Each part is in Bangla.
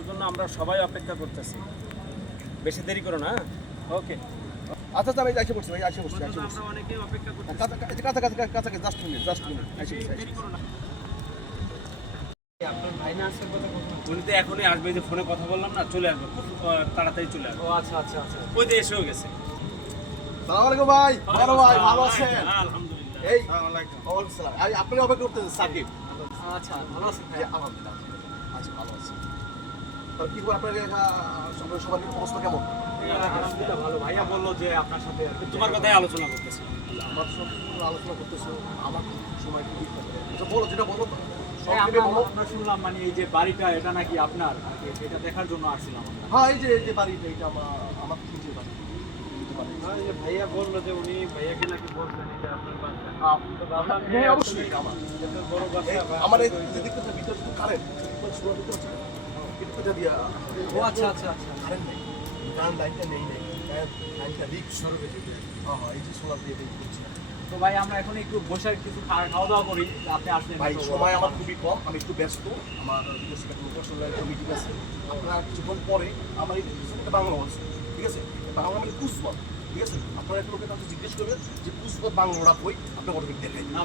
তোমার জন্য আমরা সবাই অপেক্ষা করতেছি। বেশি দেরি করো না। ওকে। আচ্ছা আচ্ছা ভাই এসে পড়ছি ভাই এসে পড়ছি আমরা অনেকেই অপেক্ষা করতেছি। কাছাকাছি জাস্ট মিনিট এসে পড়ছি দেরি করো না। আপনার ভাই না আসার কথা বলছেন? উনি তো এখনই আসবে, যে ফোনে কথা বললাম না, চলে আসবে খুব তাড়াতাড়ি চলে আসবে। ও আচ্ছা আচ্ছা আচ্ছা। ওই যে এসেও গেছে। সালাম আলাইকুম ভাই বড় ভাই ভালো আছেন? আলহামদুলিল্লাহ। এই ওয়ালাইকুম আসসালাম আপনি অপেক্ষা করতেছেন সাকিব? আচ্ছা ভালো আছেন ভাই? আলহামদুলিল্লাহ আচ্ছা ভালো আছি। তাহলে কি করে আপনার সবার অবস্থা কেমন? আলহামদুলিল্লাহ ভালো। ভাইয়া বললো যে আপনার সাথে আর কি তোমার কথাই আলোচনা করতেছি। আমার সঙ্গে আলোচনা করতেছো, আমার সময় খুবই কম। আচ্ছা বলো যেটা বলো এই আমরা শুনলাম মানে এই যে বাড়িটা এটা নাকি আপনার, এটা দেখার জন্য আসছিলাম আমরা। হ্যাঁ এই যে বাড়িটা এটা আমার নিজের বাড়ি। ভাইয়া বললো যে উনি ভাইয়াকে নাকি বলছেন এটা আপনার বাসা। হ্যাঁ অবশ্যই আমার বড় বাসা। আমার এই যে দেখতে ভিতরে তো কারেন্ট সোলার দিতে হচ্ছে এটা দিয়া ও আচ্ছা আচ্ছা আচ্ছা। কারেন্ট নেই, কারেন্ট লাইনটা নেই লাইনটা লিক সরবে। হ্যাঁ এই যে সোলার দিয়ে দিচ্ছি। তো ভাই আমরা এখন একটু বসে কিছু খাওয়া দাওয়া করি, আপনি আসলেন। ভাই সময় আমার খুবই কম, আমি একটু ব্যস্ত, আমার মিটিং আছে। আপনারা কিছুক্ষণ পরে আমার এই একটা বাংলা আছে, ঠিক আছে? বাংলা মানে পুষ্পত, ঠিক আছে? আপনারা একটু লোকের কাছে জিজ্ঞেস করবেন যে পুষ্পত বাংলাটা কই, আপনি অটোমেটিক দেখাই দিন।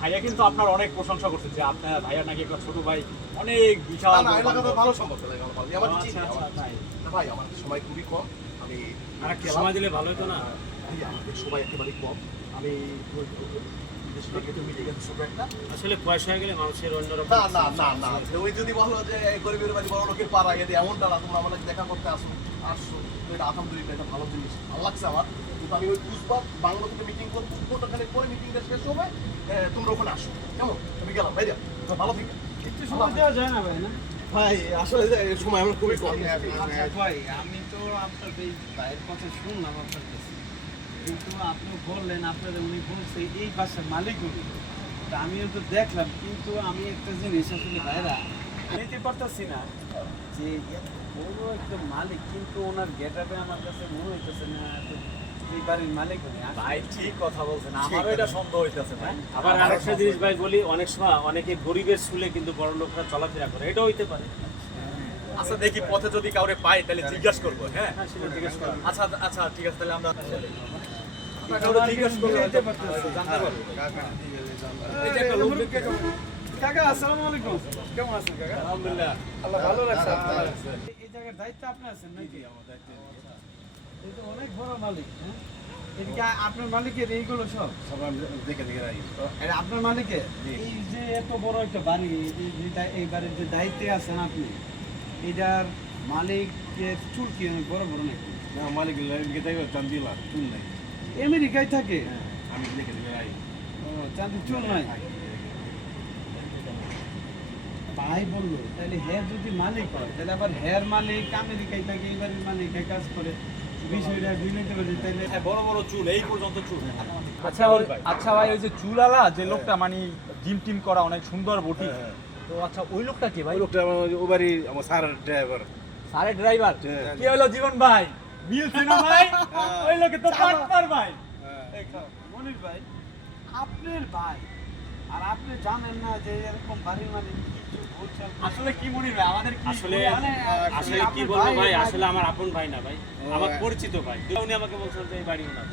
ভাইয়া কিন্তু আপনার অনেক প্রশংসা করছে যে আপনার ভাইয়া নাকি একটা ছোট ভাই অনেক বিশাল। না এলাকাতে ভালো সম্পর্ক লাগে আমার ভালো। আমার চিনি আচ্ছা আচ্ছা তাই। না ভাই, আমার সময় খুবই কম, আমি আর কি সময় দিলে ভালো হতো না? ভাই আমাদের সময় একেবারে কম, আমি বিদেশে গিয়ে মিটিং আছে ছোট একটা। আসলে বয়স হয়ে গেলে মানুষের অন্যরকম। না ওই যদি বলো যে এই গরিবের বাড়ি বড় লোকের পাড়া এদের এমনটা না, তোমরা আমাদের দেখা করতে আসছো তো এটা আলহামদুলিল্লাহ এটা ভালো জিনিস, ভালো লাগছে আমার। কিন্তু আমি ওই পুষ্পাত বাংলা থেকে মিটিং করবো, ওটাখানে পরে মিটিংটা শেষ হবে, তোমরা ওখানে আসো কেমন? আমি গেলাম ভাই, ভালো থেকে একটু সময় দেওয়া যায় না ভাই? না ভাই আসলে সময় আমার খুবই কম। আচ্ছা ভাই, আমি তো আপনার এই ভাইয়ের কথা শুনলাম আপনার কাছে, কিন্তু আপনি বললেন আপনার উনি বলছে এই বাসার মালিক উনি। তা আমিও তো দেখলাম, কিন্তু আমি একটা জিনিস আসলে ভাইরা নিতে পারতেছি না যে এত বড় একটা মালিক, কিন্তু ওনার গেটআপে আমার কাছে মনে হইতেছে না এই বাড়ির মালিক উনি। ভাই ঠিক কথা বলছেন, আমারও এটা সন্দেহ হইতাছে ভাই। আবার আরেকটা জিনিস ভাই বলি, অনেক সময় অনেকে গরিবের স্কুলে কিন্তু বড় লোকরা চলাফেরা করে, এটাও হইতে পারে। আচ্ছা দেখি পথে যদি কাউরে পাই তাহলে জিজ্ঞাসা করবো। হ্যাঁ হ্যাঁ, সেটা জিজ্ঞেস করা। আচ্ছা আচ্ছা ঠিক আছে, তাহলে আমরা কাকা আসসালামু আলাইকুম, কেমন আছেন কাকা? আলহামদুলিল্লাহ। আল্লাহ ভালো রাখছে। এই জায়গার দায়িত্ব আপনি আছেন নাকি? এই তো অনেক বড় মালিক। হ্যাঁ, এদিকে আপনার মালিকের এইগুলো সব দেখে রাখি এটা আপনার মালিকের। এই যে এত বড় একটা বাড়ি, এই বাড়ির যে দায়িত্বে আছেন আপনি, এটার মালিকের চুল কি অনেক বড় বড় নাকি? মালিক চান্দিলা চুল নাই, আমেরিকায় থাকে? আমি দেখে রাখি। ও, চাঁদের চুল নাই। ভাই বললো তাহলে হ্যাঁ যদি মালিক হয়, তাহলে আবার হ্যার মালিক আমেরিকায় থাকে, এই বাড়ির মালিক কাজ করে, বিষয়টা বুঝতে পারি। তাহলে হ্যাঁ, বড় বড় চুল, এই পর্যন্ত চুল। আচ্ছা আচ্ছা ভাই, ওই যে চুলালা যে লোকটা মানে জিম টিম করা অনেক সুন্দর বটি, তো আচ্ছা ওই লোকটা কি ভাই? ওই লোকটা ও বাড়ি আমার স্যার ড্রাইভার। সারে ড্রাইভার কি হলো জীবন ভাই? মিলছে না ভাই? ওই লোকে তো পার্টনার ভাই। মনির ভাই, আপনার ভাই, আর আপনি জানেন না যে এরকম বাড়ির মালিক কিছু বলছে? আসলে কি মনির ভাই, আমাদের কি আসলে মানে আসলে কি বলবো ভাই, আসলে আমার আপন ভাই না ভাই, আমার পরিচিত ভাই। উনি আমাকে বলছেন যে এই বাড়ি ওনার।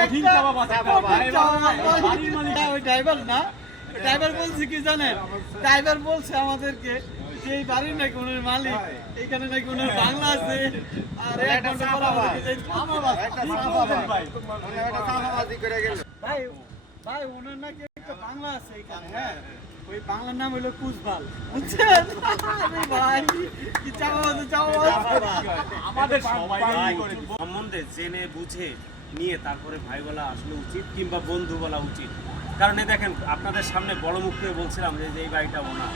কঠিন জবাব আছে ভাই। বাড়ির মালিক ওই ড্রাইভার না, ড্রাইভার বলছে কি জানেন? ড্রাইভার বলছে আমাদেরকে যে এই বাড়ির নাকি উনার মালিক, এখানে নাকি উনার বাংলা আছে। আর এক ঘন্টা পর আমাদেরকে ভাই ভাই উনার নাকি একটা বাংলা আছে এখানে। হ্যাঁ, ওই বাংলার নাম হলো কুচবাল, বুঝছেন? আরে ভাই কি আমাদের সবাই সম্বন্ধে জেনে বুঝে নিয়ে তারপরে ভাই বলা আসলে উচিত, কিংবা বন্ধু বলা উচিত। কারণ এই দেখেন, আপনাদের সামনে বড় মুখ করে বলছিলাম যে এই বাড়িটা ওনা,